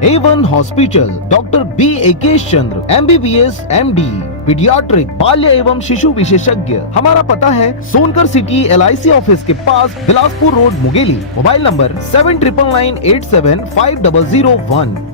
A1 hospital, doctor B एकेश चंद्र, MBBS MD, paediatric, बाल्य एवं शिशु विशेषज्ञ। हमारा पता है सोनकर सिटी LIC ऑफिस के पास, Bilaspur road, Mungeli. Mobile number 7999875001।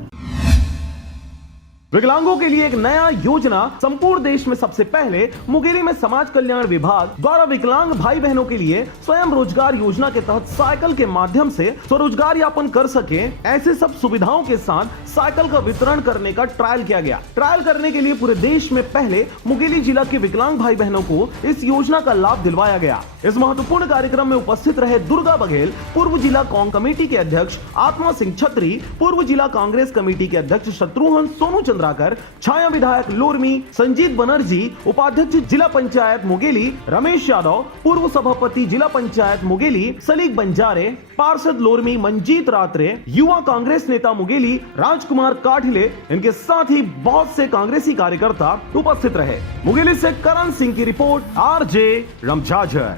विकलांगों के लिए एक नया योजना संपूर्ण देश में सबसे पहले मुंगेली में समाज कल्याण विभाग द्वारा विकलांग भाई बहनों के लिए स्वयं रोजगार योजना के तहत साइकिल के माध्यम से स्वरोजगार यापन कर सके, ऐसे सब सुविधाओं के साथ साइकिल का वितरण करने का ट्रायल किया गया। ट्रायल करने के लिए पूरे देश में पहले मुंगेली जिला के विकलांग भाई बहनों को इस योजना का लाभ दिलवाया गया। इस महत्वपूर्ण कार्यक्रम में उपस्थित रहे दुर्गा बघेल, पूर्व जिला कांग्रेस कमेटी के अध्यक्ष आत्मा सिंह छत्री, पूर्व जिला कांग्रेस कमेटी के अध्यक्ष शत्रुघ्न सोनू चंद्राकर, छाया विधायक लोरमी, संजीत बनर्जी, उपाध्यक्ष जिला पंचायत मुंगेली रमेश यादव, पूर्व सभापति जिला पंचायत मुंगेली सलीक बंजारे, पार्षद लोरमी मंजीत रात्रे, युवा कांग्रेस नेता मुंगेली राजकुमार काठिले, इनके साथ ही बहुत से कांग्रेसी कार्यकर्ता उपस्थित रहे। मुंगेली से करण सिंह की रिपोर्ट, RJ रमझाझर।